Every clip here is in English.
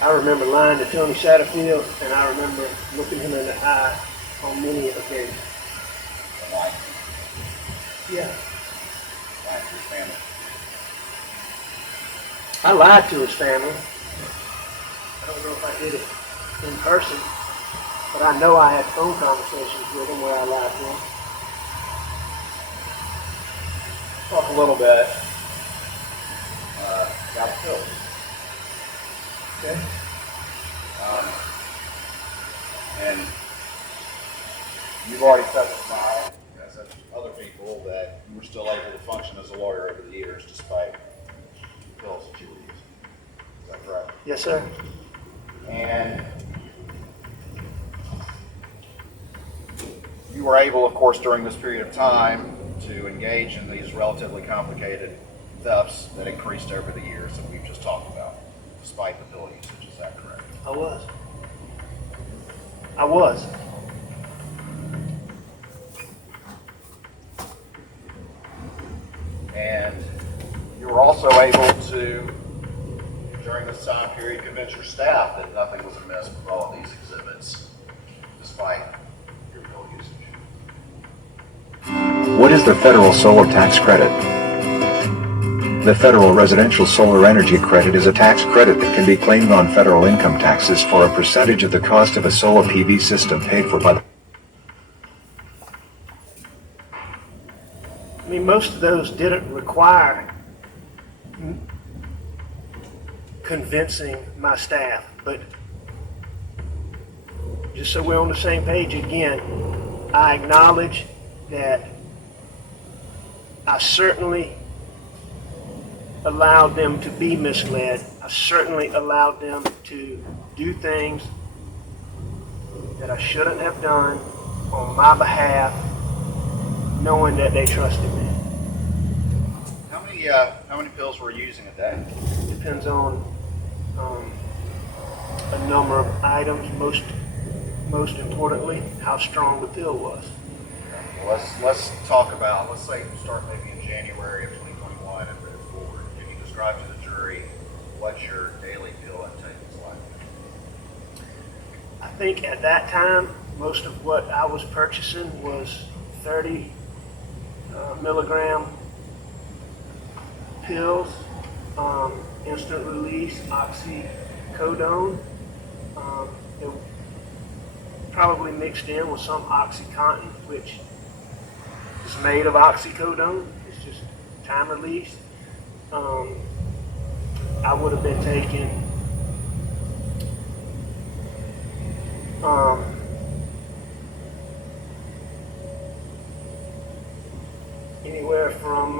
I remember lying to Tony Satterfield, and I remember looking him in the eye on many occasions. Like, Yeah. like your family. I lied to his family. I don't know if I did it in person, but I know I had phone conversations with him where I lied to him. Talk a little bit about pills. Okay. And you've already testified, as have other people, that you were still able to function as a lawyer over the years despite the pills that you were using. Is that correct? Yes, sir. And you were able, of course, during this period of time to engage in these relatively complicated thefts that increased over the years that we've just talked about, despite the pill usage. Is that correct? I was. I was. And you were also able to, during this time period, convince your staff that nothing was amiss with all of these exhibits, despite your pill usage. What is the federal solar tax credit? The federal residential solar energy credit is a tax credit that can be claimed on federal income taxes for a percentage of the cost of a solar PV system paid for by the... I mean, most of those didn't require convincing my staff, but just so we're on the same page again, I acknowledge that I certainly allowed them to be misled. I certainly allowed them to do things that I shouldn't have done on my behalf, knowing that they trusted me. How many pills were you using a day? Depends on a number of items. Most importantly, how strong the pill was. Well, let's talk about, let's say start maybe in January of 2021 and move forward. Can you describe to the jury what your daily pill intake was like? I think at that time, most of what I was purchasing was 30 milligram pills, instant release, oxycodone. It probably mixed in with some OxyContin, which is made of oxycodone. It's just time release. I would have been taking anywhere from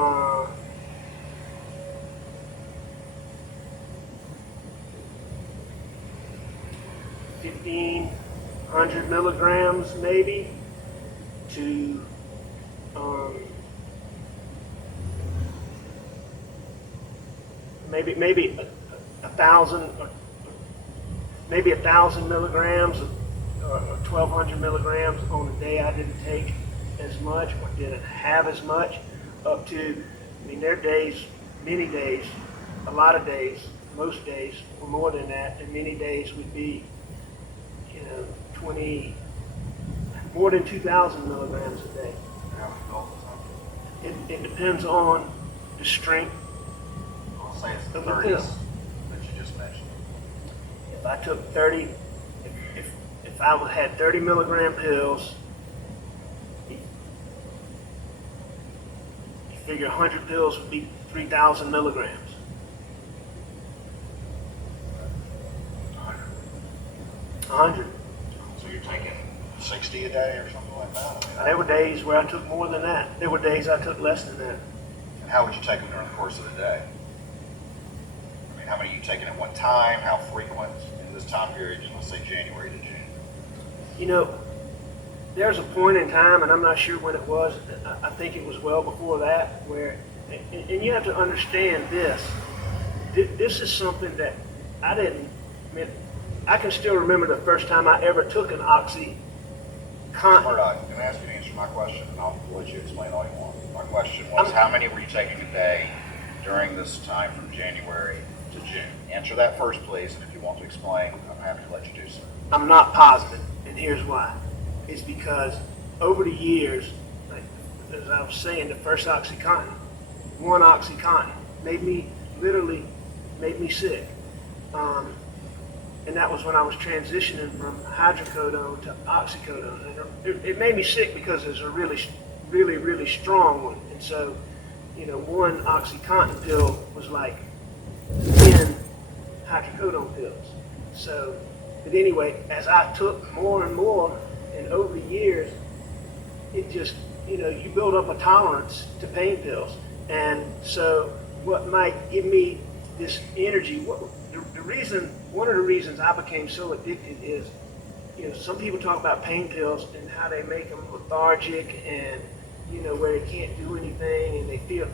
1,500 milligrams maybe to maybe 1,000, maybe 1,000 milligrams or 1,200 milligrams on a day. I didn't take as much or didn't have as much, up to, I mean, there are days, many days, a lot of days, most days were more than that, and many days would be, more than 2,000 milligrams a day. How many pills was It depends on the strength that? I'll say it's the of the 30s pill. that you just mentioned. If I took 30, if I had 30 milligram pills, you figure 100 pills would be 3,000 milligrams. 100. So you're taking 60 a day or something like that? I mean, There were days where I took more than that. There were days I took less than that. and how would you take them during the course of the day? I mean, how many are you taking at one time? How frequent in this time period, let's say January to June? There's a point in time, and I'm not sure when it was, I think it was well before that, where, and you have to understand this. This is something that I can still remember the first time I ever took an OxyContin. Murdoch, can I ask you to answer my question, and I'll let you explain all you want. My question was, how many were you taking a day during this time from January to June? Answer that first, please, and if you want to explain, I'm happy to let you do so. I'm not positive, and here's why. It's because over the years, like, as I was saying, the first OxyContin, one OxyContin literally made me sick. And that was when I was transitioning from hydrocodone to oxycodone. And it made me sick because it was a really strong one. And so, one OxyContin pill was like 10 hydrocodone pills. So, but anyway, as I took more and more, and over the years, it just, you build up a tolerance to pain pills. And so what might give me this energy, one of the reasons I became so addicted is, some people talk about pain pills and how they make them lethargic and, where they can't do anything and they feel.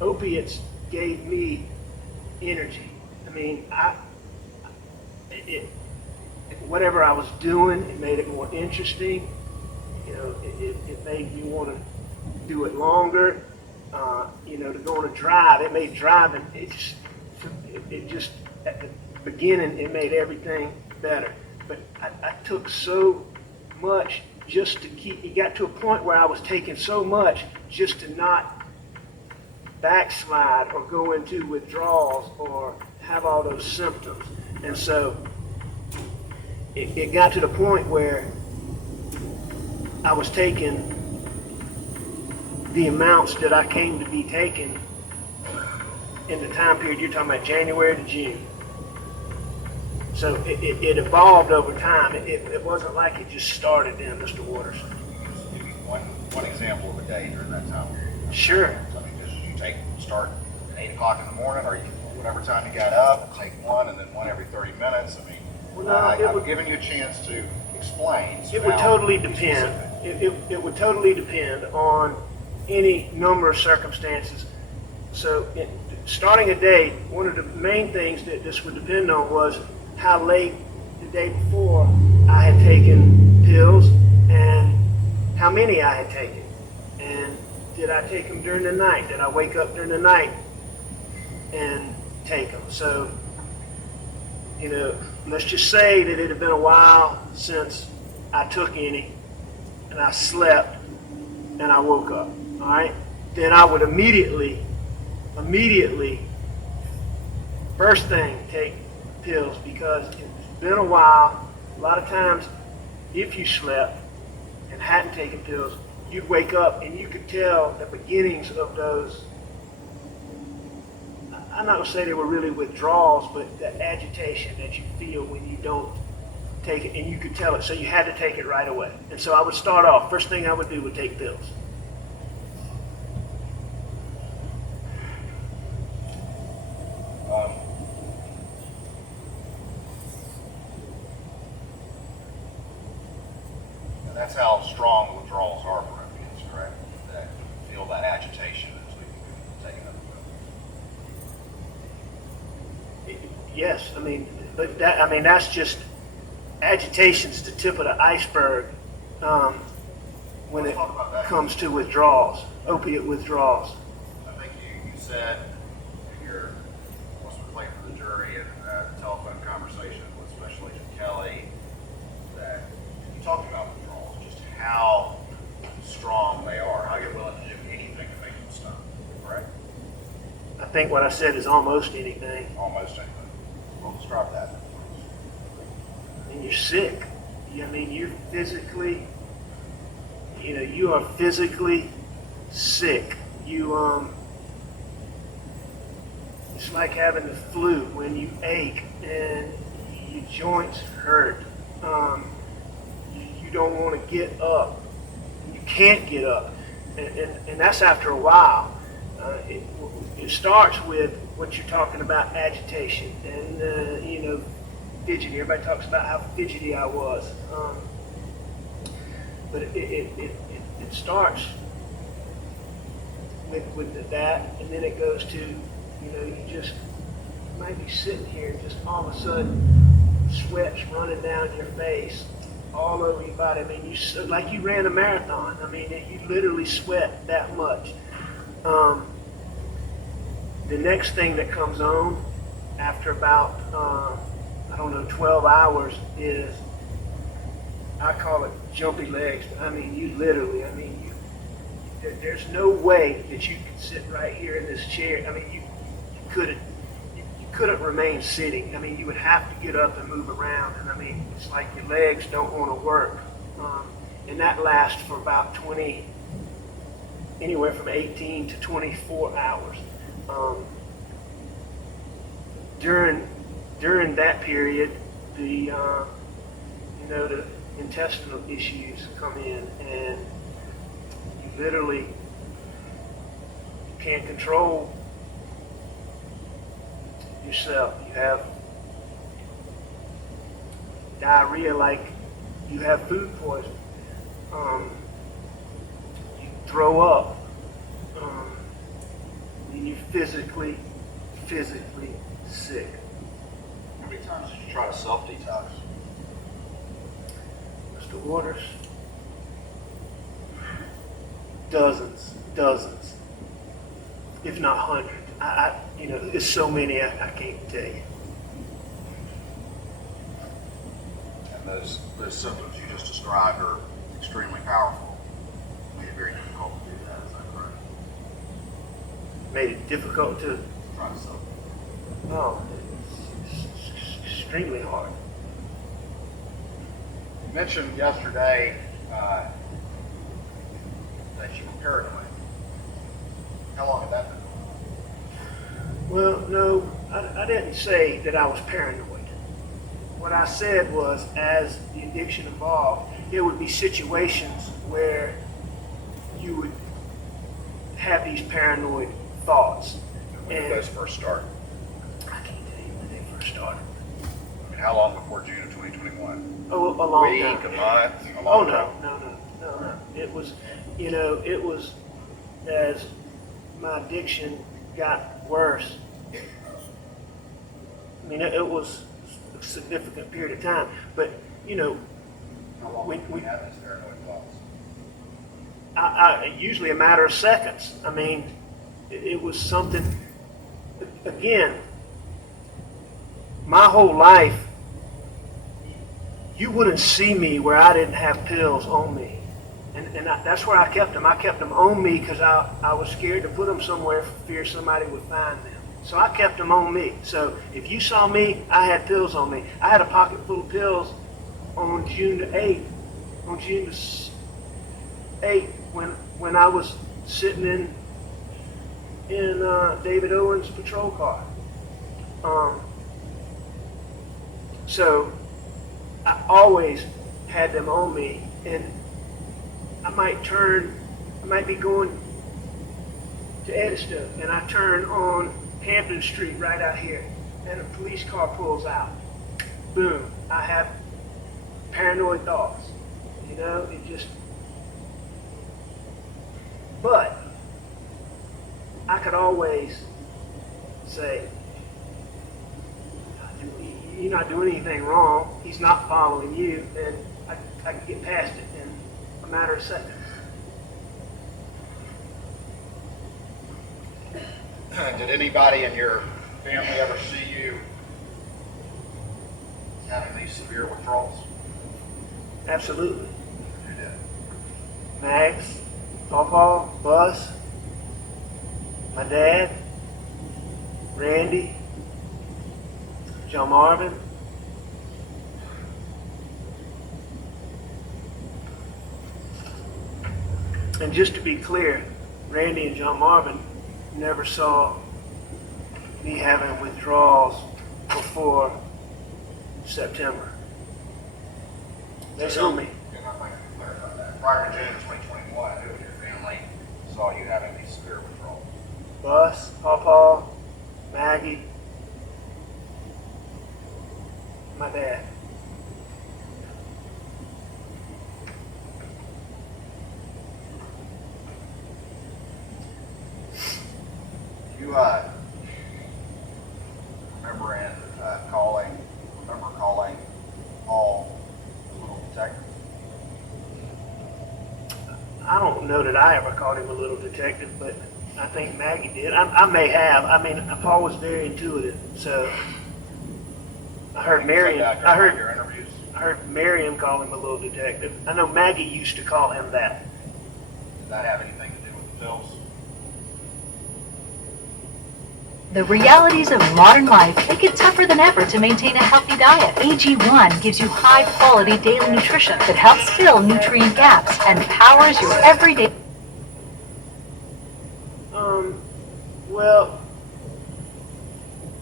Opiates gave me energy. I mean, whatever I was doing, it made it more interesting. It made me want to do it longer. To go on a drive, it made driving, it just at the beginning, it made everything better. But I took so much just to keep, it got to a point where I was taking so much just to not backslide or go into withdrawals or have all those symptoms. And so it got to the point where I was taking the amounts that I came to be taking in the time period you're talking about, January to June. So it evolved over time. It wasn't like it just started then, Mr. Waters. Give me one example of a day during that time period. Sure. So, start at 8 o'clock in the morning, or whatever time you got up, take one, and then one every 30 minutes. I mean, I'm giving you a chance to explain. It would totally depend. It would totally depend on any number of circumstances. So starting a day, one of the main things that this would depend on was how late the day before I had taken pills and how many I had taken. And did I take them during the night? Did I wake up during the night and take them? So, let's just say that it had been a while since I took any and I slept and I woke up. All right, then I would immediately, first thing, take pills because it's been a while. A lot of times, if you slept and hadn't taken pills, you'd wake up and you could tell the beginnings of those. I'm not gonna say they were really withdrawals, but the agitation that you feel when you don't take it, and you could tell it, so you had to take it right away. And so I would start off, first thing I would do would take pills. And that's how strong the withdrawals are for opiates, correct? That you feel that agitation until you can take another pill. Yes, but that's just, agitation's the tip of the iceberg when it comes to withdrawals, opiate withdrawals. I think you said in your, once we played for the jury and telephone conversation with Special Agent Kelly, that you talked about withdrawals, just how strong they are, how you're willing to do anything to make them stop, correct? I think what I said is almost anything. Almost anything. Well, describe that. And you're sick. You're physically, you are physically sick. It's like having the flu when you ache and your joints hurt. You don't want to get up. You can't get up. And that's after a while. It starts with what you're talking about, agitation and, fidgety. Everybody talks about how fidgety I was. But it starts with that, and then it goes to, you might be sitting here and just all of a sudden sweat's running down your face, all over your body. Like you ran a marathon. You literally sweat that much. The next thing that comes on after about, I don't know, 12 hours is, I call it jumpy legs. I mean, you literally, I mean, there's no way that you could sit right here in this chair. I mean, you couldn't remain sitting. I mean, you would have to get up and move around. And I mean, it's like your legs don't want to work. And that lasts for about anywhere from 18 to 24 hours. During that period, the intestinal issues come in, and you literally can't control yourself. You have diarrhea like you have food poisoning. You throw up. And you're physically sick. How many times did you try to self-detox? Mr. Waters, dozens, if not hundreds. There's so many I can't tell you. And those symptoms you just described are extremely powerful. Made it very difficult to do that, is that correct? Made it difficult to, Try to self. no, it's extremely hard. You mentioned yesterday that you were paranoid. How long had that been? Well, no, I didn't say that I was paranoid. What I said was, as the addiction evolved, there would be situations where you would have these paranoid thoughts. When did those first start? I can't tell you when they first started. I mean, how long before June of 2021? Oh, a long Week, time. a month, a Oh, long no, time? no. It was, it was as my addiction got worse. I mean, it was a significant period of time. But, How long we- did we have these paranoid thoughts? usually a matter of seconds. I mean, it was something, again, my whole life, you wouldn't see me where I didn't have pills on me. And that's where I kept them. I kept them on me because I was scared to put them somewhere for fear somebody would find them. So I kept them on me. So if you saw me, I had pills on me. I had a pocket full of pills on June the 8th. On June the 8th, when I was sitting in David Owen's patrol car. So I always had them on me, and I might be going to Edison, and I turn on Hampton Street right out here, and a police car pulls out. Boom, I have paranoid thoughts. It just, but I could always say, you're not doing anything wrong, he's not following you, and I can get past it in a matter of seconds. Did anybody in your family ever see you having these severe withdrawals? Absolutely. You did. Max, Pawpaw, Bus, my dad, Randy, John Marvin. And just to be clear, Randy and John Marvin never saw me having withdrawals before September. They saw me. And I'd like to clarify that. Prior to June of 2021, who in your family saw you having these severe withdrawals? Bus, Pawpaw, Maggie, my dad. You remember calling all the little detectives? I don't know that I ever called him a little detective, but I think Maggie did. I may have. I mean, Paul was very intuitive, so I heard Miriam. I Your heard interviews. Miriam call him a little detective. I know Maggie used to call him that. Did that have anything to do with the pills? The realities of modern life make it tougher than ever to maintain a healthy diet. AG1 gives you high-quality daily nutrition that helps fill nutrient gaps and powers your everyday. Well,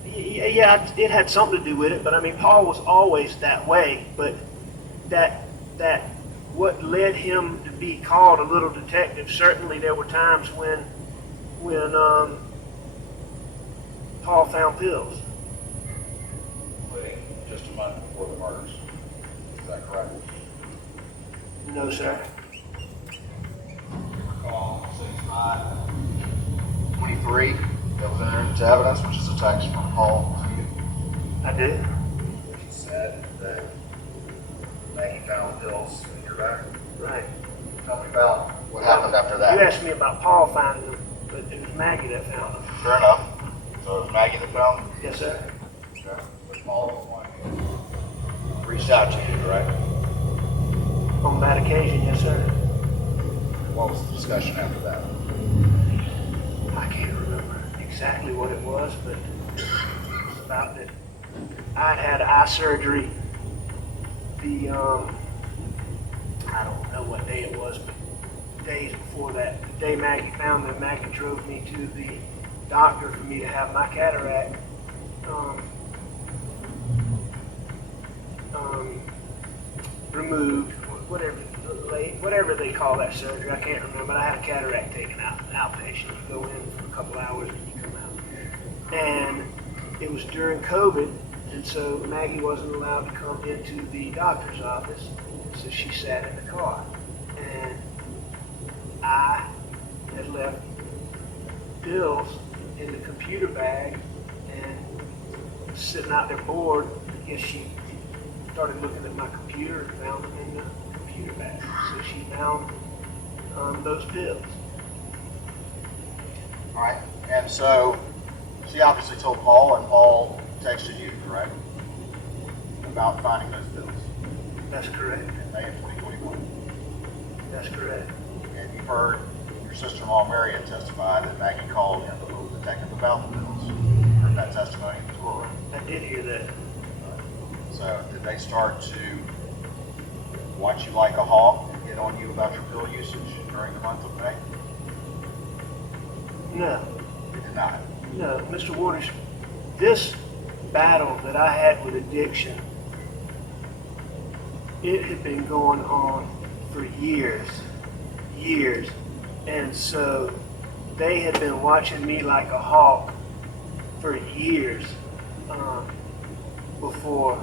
yeah, it had something to do with it, but I mean, Paul was always that way, but that what led him to be called a little detective, certainly there were times when Paul found pills. Including just a month before the murders. Is that correct? No, sir. Recall 65-23 that was entered into evidence, which is a text from Paul to you. I did. He said that Maggie found pills in your bag. Right. Tell me about what happened after that. You asked me about Paul finding them, but it was Maggie that found them. Fair enough. So it was Maggie that found them? Yes, sir. Okay. But Paul was one who reached out to you, correct? On that occasion, yes, sir. What was the discussion after that? I can't remember exactly what it was, but it was about that I'd had eye surgery. I don't know what day it was, but days before that, the day Maggie found them, Maggie drove me to the doctor for me to have my cataract removed, whatever they call that surgery. I can't remember. But I had a cataract taken out, outpatient. You go in for a couple hours and you come out. And it was during COVID, and so Maggie wasn't allowed to come into the doctor's office, so she sat in the car. And I had left pills in the computer bag and sitting out there bored. I guess she started looking at my computer and found them in the computer bag. So she found those pills. All right. And so she obviously told Paul, and Paul texted you, correct? About finding those pills That's correct. in May of 2021. That's correct. And you heard your sister-in-law Marion testify that Maggie called him, the little detective, about the pills. Heard that testimony before. I did hear that. So did they start to watch you like a hawk and get on you about your pill usage during the month of May? No, They did not. no, Mr. Waters, this battle that I had with addiction, it had been going on for years. And so they had been watching me like a hawk for years before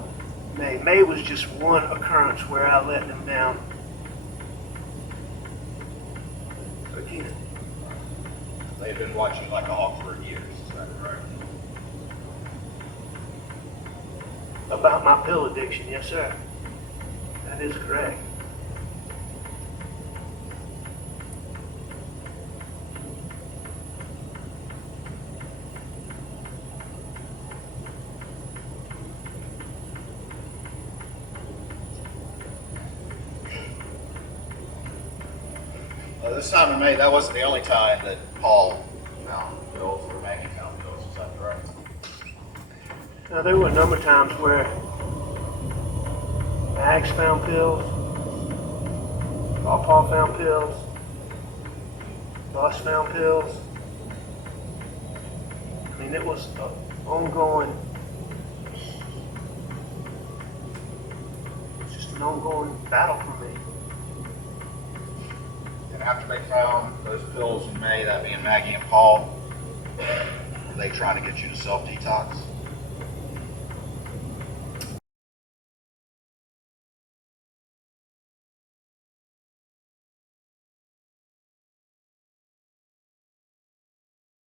May. May was just one occurrence where I let them down again. They had been watching you like a hawk for years, is that correct? About my pill addiction, yes, sir. That is correct. This time in May, that wasn't the only time that Paul found pills or Maggie found pills, is that correct? Now, there were a number of times where Max found pills, Paul found pills, Bus found pills. I mean, it was an ongoing, just an ongoing battle for me. And after they found those pills in May, that being Maggie and Paul, were they trying to get you to self-detox?